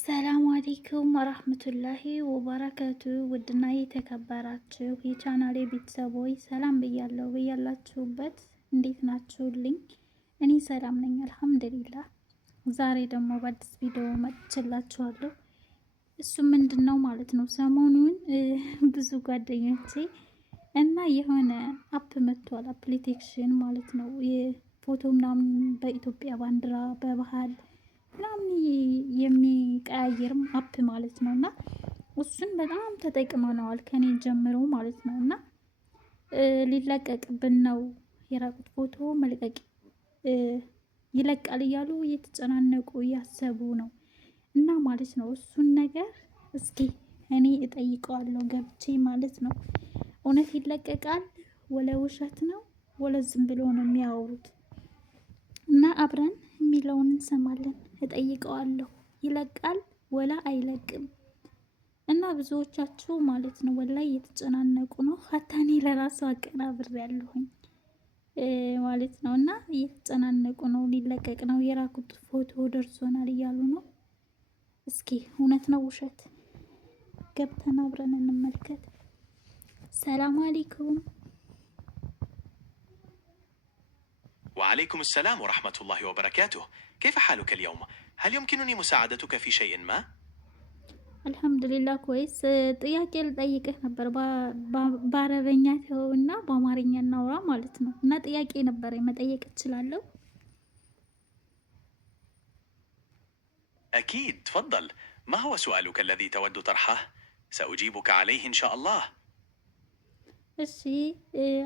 ሰላም አለይኩም ወራህመቱላሂ ወበረከቱ። ውድና የተከበራችሁ የቻናሌ ቤተሰቦች ሰላም ብያለሁ። ብያላችሁበት እንዴት ናችሁልኝ? እኔ ሰላም ነኝ አልሐምዱሊላህ። ዛሬ ደግሞ በአዲስ ቪዲዮ መጥቼላችኋለሁ። እሱ ምንድነው ማለት ነው፣ ሰሞኑን ብዙ ጓደኞቼ እና የሆነ አፕ መጥቷል፣ አፕሊኬሽን ማለት ነው። የፎቶ ምናምን በኢትዮጵያ ባንዲራ በባህል ምናምን የሚቀያየርም አፕ ማለት ነው። እና እሱን በጣም ተጠቅመነዋል ከኔ ጀምሮ ማለት ነው። እና ሊለቀቅብን ነው፣ የራቁት ፎቶ መልቀቅ ይለቃል እያሉ እየተጨናነቁ እያሰቡ ነው። እና ማለት ነው እሱን ነገር እስኪ እኔ እጠይቀዋለሁ ገብቼ ማለት ነው። እውነት ይለቀቃል ወለ ውሸት ነው ወለ ዝም ብሎ ነው የሚያወሩት? እና አብረን የሚለውን እንሰማለን። እጠይቀዋለሁ ይለቃል ወላ አይለቅም? እና ብዙዎቻችሁ ማለት ነው ወላይ እየተጨናነቁ ነው። ሀታኔ ለራሱ አቀናብር ያለሁኝ ማለት ነው። እና እየተጨናነቁ ነው፣ ሊለቀቅ ነው፣ የራቁት ፎቶ ደርሶናል እያሉ ነው። እስኪ እውነት ነው ውሸት? ገብተን አብረን እንመልከት። ሰላም አለይኩም። وعليكم السلام ورحمة الله وبركاته. كيف حالك اليوم؟ هل يمكنني مساعدتك في شيء ما؟ አልሐምዱሊላህ ኮይስ። ጥያቄ ልጠይቅህ ነበር በአረበኛ ተውና በአማርኛ እናውራ ማለት ነው። እና ጥያቄ ነበር መጠየቅ እችላለሁ? أكيد، تفضل. ما هو سؤالك الذي تود طرحه؟ سأجيبك عليه إن شاء الله. እሺ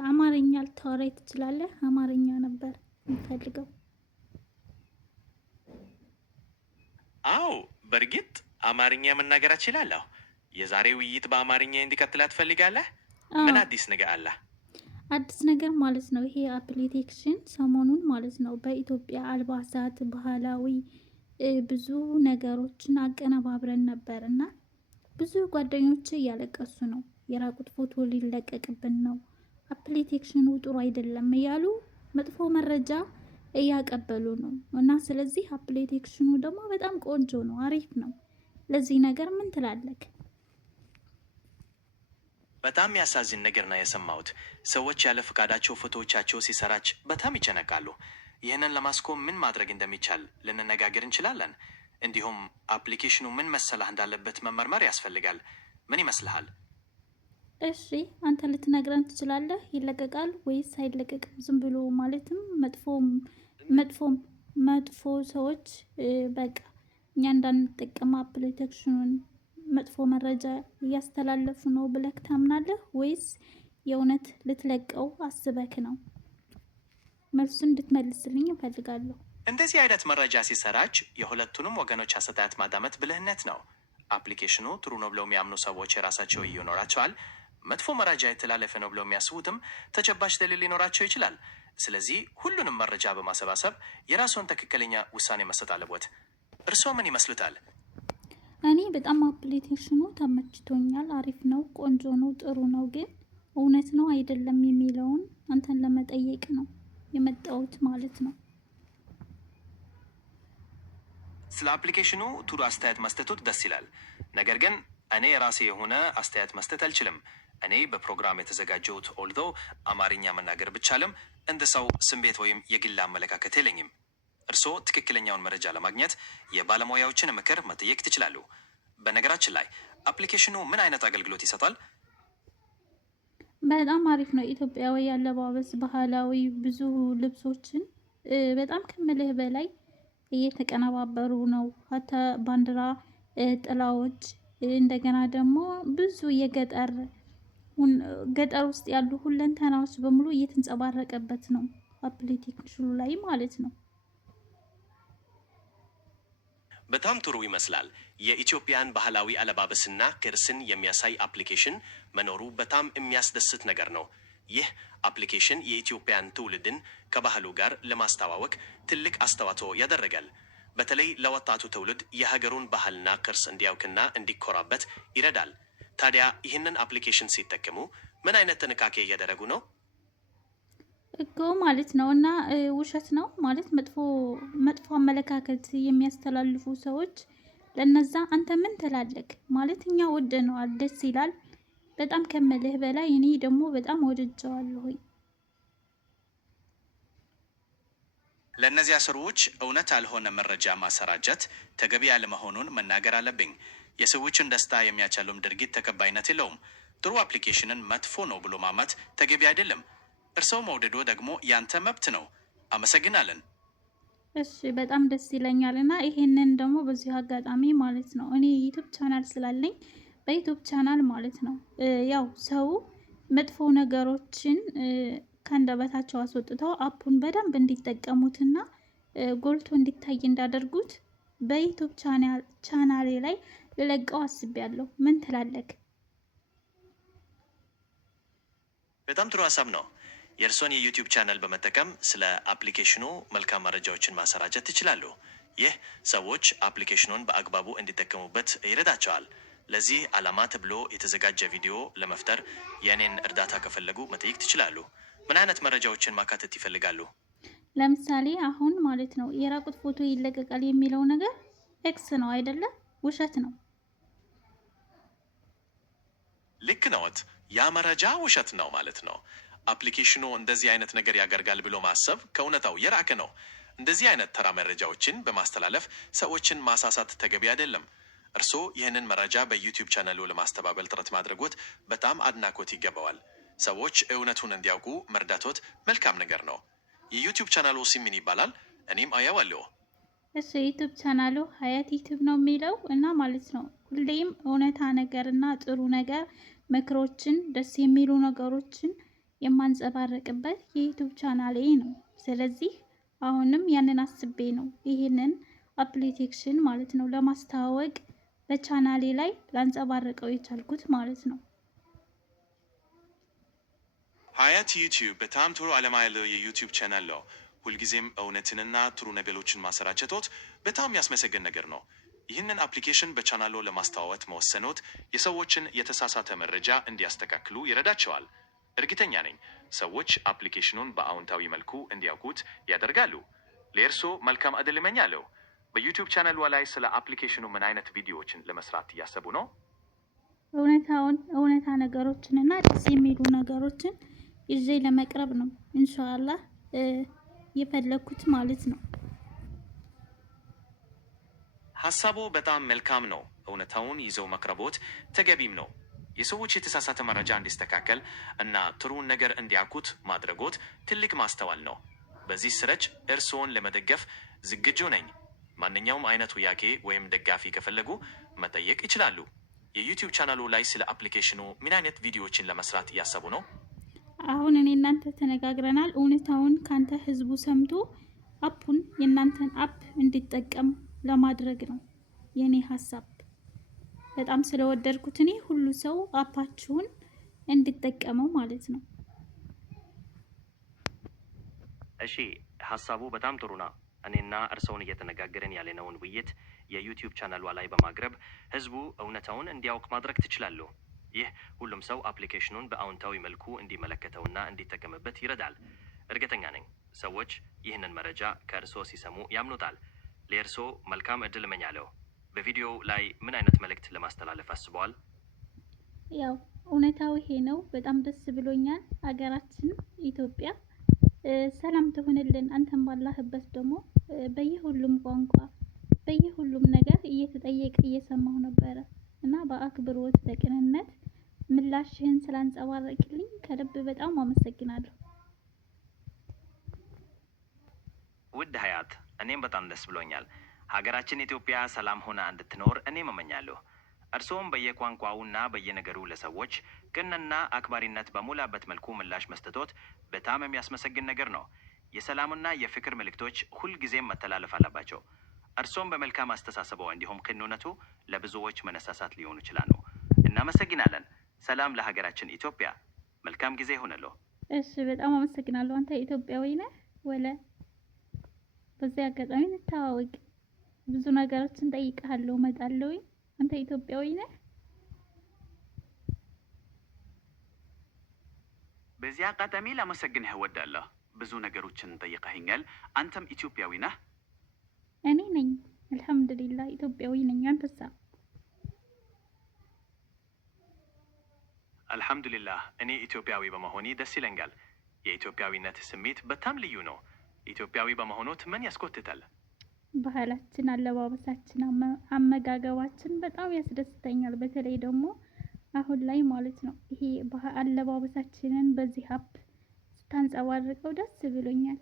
አማርኛ ልታወራኝ ትችላለህ? አማርኛ ነበር የምፈልገው። አዎ በእርግጥ አማርኛ መናገር እችላለሁ። የዛሬ ውይይት በአማርኛ እንዲቀጥል ትፈልጋለህ? ምን አዲስ ነገር አለ? አዲስ ነገር ማለት ነው ይሄ አፕሊኬሽን ሰሞኑን ማለት ነው በኢትዮጵያ አልባሳት ባህላዊ ብዙ ነገሮችን አቀነባብረን ነበር እና ብዙ ጓደኞች እያለቀሱ ነው። የራቁት ፎቶ ሊለቀቅብን ነው፣ አፕሊኬሽኑ ጥሩ አይደለም እያሉ መጥፎ መረጃ እያቀበሉ ነው። እና ስለዚህ አፕሊኬሽኑ ደግሞ በጣም ቆንጆ ነው፣ አሪፍ ነው። ለዚህ ነገር ምን ትላለህ? በጣም ያሳዝን ነገር ነው የሰማሁት። ሰዎች ያለ ፈቃዳቸው ፎቶዎቻቸው ሲሰራጭ በጣም ይጨነቃሉ። ይህንን ለማስቆም ምን ማድረግ እንደሚቻል ልንነጋገር እንችላለን። እንዲሁም አፕሊኬሽኑ ምን መሰላህ እንዳለበት መመርመር ያስፈልጋል። ምን ይመስልሃል? እሺ አንተ ልትነግረን ትችላለህ? ይለቀቃል ወይስ አይለቀቅም? ዝም ብሎ ማለትም መጥፎ ሰዎች በቃ እኛ እንዳንጠቀም አፕሊኬሽኑን መጥፎ መረጃ እያስተላለፉ ነው ብለህ ታምናለህ ወይስ የእውነት ልትለቀው አስበክ ነው? መልሱን እንድትመልስልኝ እፈልጋለሁ። እንደዚህ አይነት መረጃ ሲሰራጭ የሁለቱንም ወገኖች አስተያየት ማዳመጥ ብልህነት ነው። አፕሊኬሽኑ ጥሩ ነው ብለው የሚያምኑ ሰዎች የራሳቸው ይኖራቸዋል። መጥፎ መረጃ የተላለፈ ነው ብለው የሚያስቡትም ተጨባጭ ደሊል ሊኖራቸው ይችላል። ስለዚህ ሁሉንም መረጃ በማሰባሰብ የራስዎን ትክክለኛ ውሳኔ መስጠት አለቦት። እርስዎ ምን ይመስሉታል? እኔ በጣም አፕሊኬሽኑ ተመችቶኛል። አሪፍ ነው፣ ቆንጆ ነው፣ ጥሩ ነው። ግን እውነት ነው አይደለም የሚለውን አንተን ለመጠየቅ ነው የመጣሁት ማለት ነው። ስለ አፕሊኬሽኑ ጥሩ አስተያየት መስጠቱት ደስ ይላል። ነገር ግን እኔ የራሴ የሆነ አስተያየት መስጠት አልችልም። እኔ በፕሮግራም የተዘጋጀሁት ኦልዶ አማርኛ መናገር ብቻልም እንደ ሰው ስሜት ወይም የግል አመለካከት የለኝም። እርስዎ ትክክለኛውን መረጃ ለማግኘት የባለሙያዎችን ምክር መጠየቅ ትችላሉ። በነገራችን ላይ አፕሊኬሽኑ ምን አይነት አገልግሎት ይሰጣል? በጣም አሪፍ ነው። ኢትዮጵያዊ ያለባበስ ባህላዊ ብዙ ልብሶችን በጣም ከምልህ በላይ እየተቀነባበሩ ነው። ሀታ ባንዲራ፣ ጥላዎች፣ እንደገና ደግሞ ብዙ ገጠር ውስጥ ያሉ ሁለንተናዎች በሙሉ እየተንጸባረቀበት ነው አፕሊኬሽኑ ላይ ማለት ነው። በጣም ጥሩ ይመስላል። የኢትዮጵያን ባህላዊ አለባበስና ቅርስን የሚያሳይ አፕሊኬሽን መኖሩ በጣም የሚያስደስት ነገር ነው። ይህ አፕሊኬሽን የኢትዮጵያን ትውልድን ከባህሉ ጋር ለማስተዋወቅ ትልቅ አስተዋጽኦ ያደርጋል። በተለይ ለወጣቱ ትውልድ የሀገሩን ባህልና ቅርስ እንዲያውቅና እንዲኮራበት ይረዳል። ታዲያ ይህንን አፕሊኬሽን ሲጠቀሙ ምን አይነት ጥንቃቄ እያደረጉ ነው? እኮ ማለት ነው። እና ውሸት ነው ማለት መጥፎ አመለካከት የሚያስተላልፉ ሰዎች ለነዛ አንተ ምን ትላለህ? ማለት እኛ ውድ ነው ደስ ይላል በጣም ከምልህ በላይ እኔ ደግሞ በጣም ወድጀዋለሁኝ። ለእነዚያ ሰዎች እውነት ያልሆነ መረጃ ማሰራጨት ተገቢ ያለመሆኑን መናገር አለብኝ። የሰዎችን ደስታ የሚያጨልም ድርጊት ተቀባይነት የለውም። ጥሩ አፕሊኬሽንን መጥፎ ነው ብሎ ማማት ተገቢ አይደለም። እርስዎ መውደዶ ደግሞ ያንተ መብት ነው። አመሰግናለን። እሺ በጣም ደስ ይለኛል። እና ይሄንን ደግሞ በዚሁ አጋጣሚ ማለት ነው እኔ ዩቱብ ቻናል ስላለኝ በዩቱብ ቻናል ማለት ነው ያው ሰው መጥፎ ነገሮችን ከአንደበታቸው አስወጥተው አፑን በደንብ እንዲጠቀሙትና ጎልቶ እንዲታይ እንዳደርጉት በዩቱብ ቻናሌ ላይ ልለቀው አስቤያለሁ። ምን ትላለህ? በጣም ጥሩ ሀሳብ ነው። የእርሶን የዩቲዩብ ቻናል በመጠቀም ስለ አፕሊኬሽኑ መልካም መረጃዎችን ማሰራጨት ትችላሉ። ይህ ሰዎች አፕሊኬሽኑን በአግባቡ እንዲጠቀሙበት ይረዳቸዋል። ለዚህ ዓላማ ተብሎ የተዘጋጀ ቪዲዮ ለመፍጠር የእኔን እርዳታ ከፈለጉ መጠየቅ ትችላሉ። ምን አይነት መረጃዎችን ማካተት ይፈልጋሉ? ለምሳሌ አሁን ማለት ነው የራቁት ፎቶ ይለቀቃል የሚለው ነገር ኤክስ ነው አይደለ? ውሸት ነው። ልክ ነዎት። ያ መረጃ ውሸት ነው ማለት ነው። አፕሊኬሽኑ እንደዚህ አይነት ነገር ያደርጋል ብሎ ማሰብ ከእውነታው የራቀ ነው። እንደዚህ አይነት ተራ መረጃዎችን በማስተላለፍ ሰዎችን ማሳሳት ተገቢ አይደለም። እርስዎ ይህንን መረጃ በዩቲዩብ ቻናሉ ለማስተባበል ጥረት ማድረጎት በጣም አድናቆት ይገባዋል። ሰዎች እውነቱን እንዲያውቁ መርዳቶት መልካም ነገር ነው። የዩቲዩብ ቻናሉ ስም ምን ይባላል? እኔም አየዋለሁ። እሱ ዩቲዩብ ቻናሉ ሀያት ዩቲዩብ ነው የሚለው እና ማለት ነው ሁሌም እውነታ ነገር እና ጥሩ ነገር ምክሮችን፣ ደስ የሚሉ ነገሮችን የማንጸባረቅበት የዩቲዩብ ቻናሌ ነው። ስለዚህ አሁንም ያንን አስቤ ነው ይህንን አፕሊኬሽን ማለት ነው ለማስተዋወቅ በቻናሌ ላይ ላንጸባረቀው የቻልኩት ማለት ነው። ሀያት ዩቲዩብ በጣም ጥሩ ዓላማ ያለው የዩቲዩብ ቻናል ነው። ሁልጊዜም እውነትንና ጥሩ ነገሮችን ማሰራጨቶት በጣም ያስመሰገን ነገር ነው። ይህንን አፕሊኬሽን በቻናሎ ለማስተዋወቅ መወሰኖት የሰዎችን የተሳሳተ መረጃ እንዲያስተካክሉ ይረዳቸዋል። እርግጠኛ ነኝ ሰዎች አፕሊኬሽኑን በአዎንታዊ መልኩ እንዲያውቁት ያደርጋሉ። ለእርሶ መልካም ዕድል እመኛለሁ። በዩቲዩብ ቻናሉ ላይ ስለ አፕሊኬሽኑ ምን አይነት ቪዲዮዎችን ለመስራት እያሰቡ ነው? እውነታ ነገሮችን እና ደስ የሚሉ ነገሮችን ይዤ ለመቅረብ ነው ኢንሻአላህ የፈለኩት ማለት ነው። ሀሳቡ በጣም መልካም ነው። እውነታውን ይዘው መቅረቦት ተገቢም ነው። የሰዎች የተሳሳተ መረጃ እንዲስተካከል እና ጥሩን ነገር እንዲያውቁት ማድረጎት ትልቅ ማስተዋል ነው። በዚህ ስረጭ እርስዎን ለመደገፍ ዝግጁ ነኝ። ማንኛውም አይነት ጥያቄ ወይም ደጋፊ ከፈለጉ መጠየቅ ይችላሉ። የዩቲዩብ ቻናሉ ላይ ስለ አፕሊኬሽኑ ምን አይነት ቪዲዮዎችን ለመስራት እያሰቡ ነው? አሁን እኔ እናንተ ተነጋግረናል። እውነታውን ካንተ ህዝቡ ሰምቶ አፑን የእናንተን አፕ እንዲጠቀም ለማድረግ ነው የኔ ሀሳብ። በጣም ስለወደድኩት እኔ ሁሉ ሰው አፓችሁን እንዲጠቀመው ማለት ነው። እሺ ሀሳቡ በጣም ጥሩ ነው። እኔና እርስዎን እየተነጋገርን ያለነውን ውይይት የዩቲዩብ ቻናሏ ላይ በማቅረብ ህዝቡ እውነታውን እንዲያውቅ ማድረግ ትችላለሁ። ይህ ሁሉም ሰው አፕሊኬሽኑን በአዎንታዊ መልኩ እንዲመለከተውና እንዲጠቀምበት ይረዳል። እርግጠኛ ነኝ ሰዎች ይህንን መረጃ ከእርስዎ ሲሰሙ ያምኑታል። ለእርስዎ መልካም እድል እመኛለሁ። በቪዲዮ ላይ ምን አይነት መልእክት ለማስተላለፍ አስበዋል? ያው እውነታው ይሄ ነው። በጣም ደስ ብሎኛል። ሀገራችን ኢትዮጵያ ሰላም ትሆንልን። አንተም ባላህበት ደግሞ በየሁሉም ቋንቋ በየሁሉም ነገር እየተጠየቀ እየሰማሁ ነበረ እና በአክብሮት በቅንነት ምላሽህን ስላንጸባረቅልኝ ከልብ በጣም አመሰግናለሁ። ውድ ሀያት፣ እኔም በጣም ደስ ብሎኛል። ሀገራችን ኢትዮጵያ ሰላም ሆና እንድትኖር እኔም እመኛለሁ። እርስዎም በየቋንቋውና በየነገሩ ለሰዎች ቅንና አክባሪነት በሞላበት መልኩ ምላሽ መስጠቶት በጣም የሚያስመሰግን ነገር ነው። የሰላምና የፍቅር መልእክቶች ሁልጊዜም መተላለፍ አለባቸው። እርስዎም በመልካም አስተሳሰበው እንዲሁም ቅንነቱ ለብዙዎች መነሳሳት ሊሆኑ ይችላሉ። እናመሰግናለን። ሰላም ለሀገራችን ኢትዮጵያ። መልካም ጊዜ ይሁንልዎ። እሺ በጣም አመሰግናለሁ። አንተ ኢትዮጵያዊ ነህ ወለ? በዚህ አጋጣሚ እንተዋወቅ። ብዙ ነገሮችን ጠይቀሃለሁ፣ እመጣለሁ። አንተ ኢትዮጵያዊ ነህ? በዚህ አጋጣሚ ላመሰግንህ እወዳለሁ። ብዙ ነገሮችን ጠይቀኸኛል። አንተም ኢትዮጵያዊ ነህ? እኔ ነኝ። አልሐምዱሊላህ አልሐምዱሊላህ ኢትዮጵያዊ ነኝ። አንተሳ? አልሐምዱሊላህ እኔ ኢትዮጵያዊ በመሆኔ ደስ ይለኛል። የኢትዮጵያዊነት ስሜት በጣም ልዩ ነው። ኢትዮጵያዊ በመሆኖት ምን ያስቆትታል? ባህላችን፣ አለባበሳችን፣ አመጋገባችን በጣም ያስደስተኛል። በተለይ ደግሞ አሁን ላይ ማለት ነው ይሄ አለባበሳችንን በዚህ አፕ ስታንጸባርቀው ደስ ብሎኛል።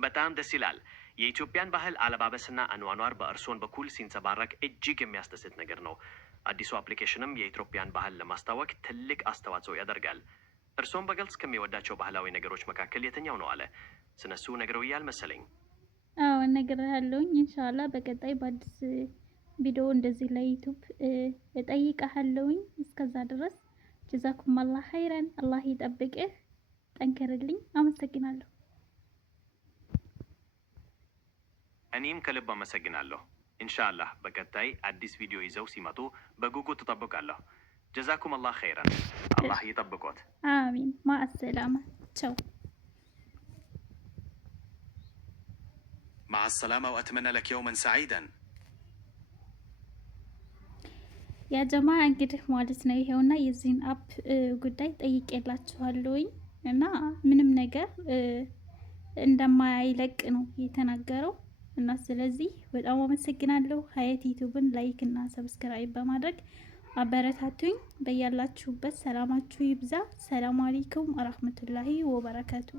በጣም ደስ ይላል። የኢትዮጵያን ባህል አለባበስና አኗኗር በእርሶን በኩል ሲንጸባረቅ እጅግ የሚያስደስት ነገር ነው። አዲሱ አፕሊኬሽንም የኢትዮጵያን ባህል ለማስታወቅ ትልቅ አስተዋጽኦ ያደርጋል። እርሶን በግልጽ ከሚወዳቸው ባህላዊ ነገሮች መካከል የትኛው ነው አለ? ስለሱ ነግረውኛል መሰለኝ። አዎ እነግርሃለሁኝ። ኢንሻአላህ በቀጣይ በአዲስ ቪዲዮ እንደዚህ ለዩቲዩብ እጠይቅሃለሁኝ። እስከዛ ድረስ ጀዛኩም አላህ ኸይረን፣ አላህ ይጠብቅህ፣ ጠንከርልኝ። አመሰግናለሁ። እኔም ከልብ አመሰግናለሁ። ኢንሻአላህ በቀጣይ አዲስ ቪዲዮ ይዘው ሲመጡ በጉጉት እጠብቃለሁ። ጀዛኩም አላህ ኸይረን፣ አላህ ይጠብቆት። አሚን። ማአሰላማ ቻው። مع السلامة وأتمنى لك يوما سعيدا. ያ ጀማ እንግዲህ ማለት ነው ይሄውና የዚህን አፕ ጉዳይ ጠይቄላችኋለሁኝ እና ምንም ነገር እንደማይለቅ ነው የተናገረው እና ስለዚህ በጣም አመሰግናለሁ። ሀያት ዩቲዩብን ላይክ እና ሰብስክራይብ በማድረግ አበረታቱኝ። በያላችሁበት ሰላማችሁ ይብዛ። ሰላም አለይኩም ወራህመቱላሂ ወበረካቱ።